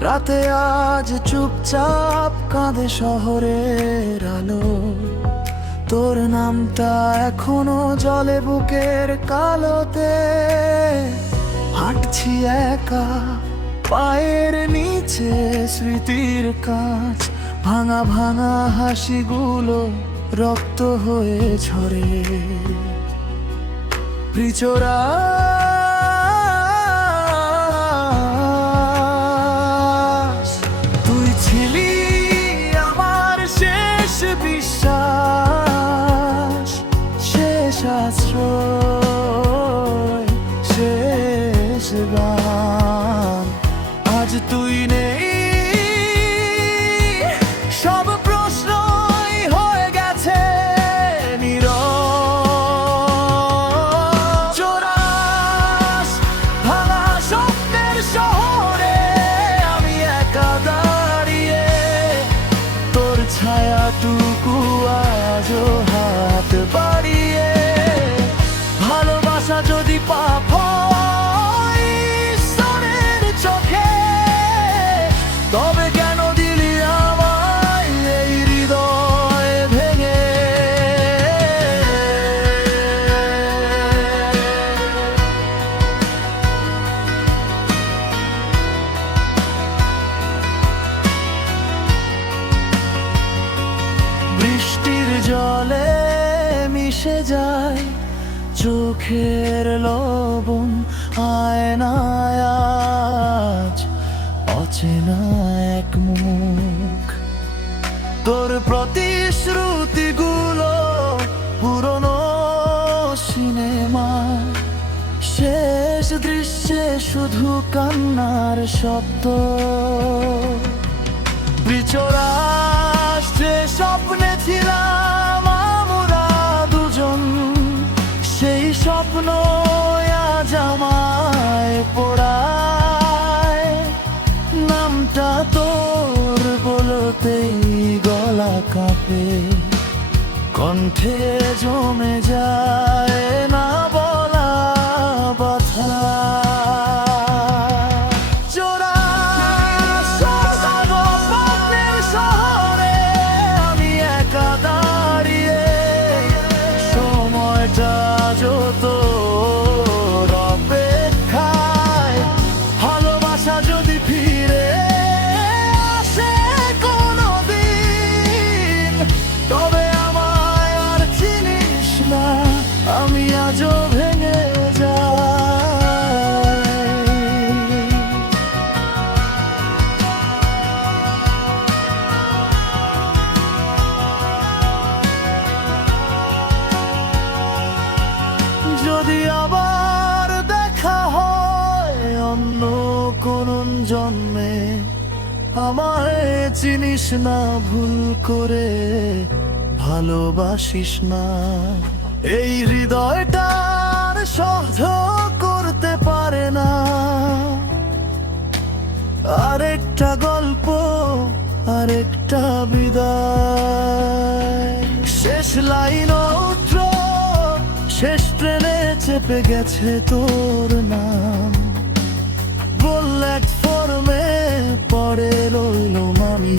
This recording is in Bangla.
রাতে আজ চুপচাপ কাঁদে শহরের আলো। তোর নামটা এখনও জলে বুকের কালোতে। হাঁটছি একা, পায়ের নিচে স্মৃতির কাঁচ। ভাঙা ভাঙা হাসিগুলো রক্ত হয়ে ঝরে। প্রিচরা মিশে যায়। চোখের লবণ আয়নায় অচেনা এক মুখ। তোর প্রতিশ্রুতিগুলো পুরনো সিনেমা। শেষ দৃশ্যে শুধু কান্নার শব্দ। বিচরা স্বপ্নে ছিলাম কণ্ঠে জমে যায়। চিনিস না, ভুল করে ভালোবাসিস না। এই হৃদয়টার সহ্য করতে পারে না। আরেকটা গল্প, আরেকটা বিদায়। শেষ লাইন শেষ ট্রেনে চেপে গেছে তোর নাম। বুলেট ফর্মে পরে রইল মামি